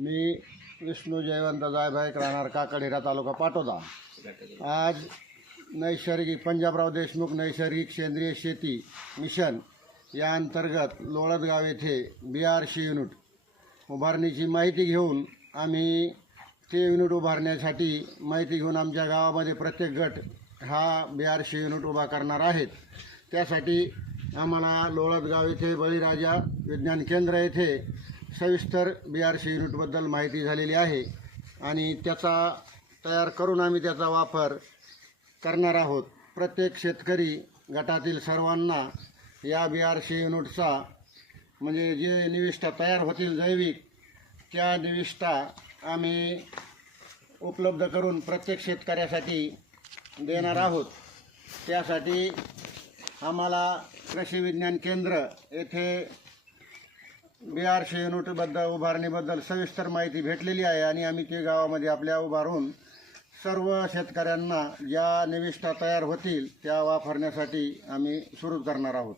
मी विष्णू जयवंत जायभाईक राहणार काकडीरा तालुका पाटोदा. आज नैसर्गिक पंजाबराव देशमुख नैसर्गिक सेंद्रिय शेती मिशन या अंतर्गत लोळदगाव येथे बी आर सी युनिट उभारणीची माहिती घेऊन आम्ही ते युनिट उभारण्यासाठी माहिती घेऊन आमच्या गावामध्ये प्रत्येक गट हा बी आर सी युनिट उभा करणार आहेत. त्यासाठी आम्हाला लोळदगाव येथे बळीराजा विज्ञान केंद्र येथे सविस्तर बी आर सी युनिटबद्दल माहिती झालेली आहे आणि त्याचा तयार करून आम्ही त्याचा वापर करणार आहोत. प्रत्येक शेतकरी गटातील सर्वांना या बी आर सी युनिटचा म्हणजे जे निविष्ठा तयार होतील जैविक त्या निविष्ठा आम्ही उपलब्ध करून प्रत्येक शेतकऱ्यासाठी देणार आहोत. त्यासाठी आम्हाला कृषी विज्ञान केंद्र येथे बी आर सी युनिटबद्दल उभारणीबद्दल सविस्तर माहिती भेटलेली आहे आणि आम्ही ते गावामध्ये आपल्या उभारून सर्व शेतकऱ्यांना ज्या निविष्ठा तयार होतील त्या वापरण्यासाठी आम्ही सुरू करणार आहोत.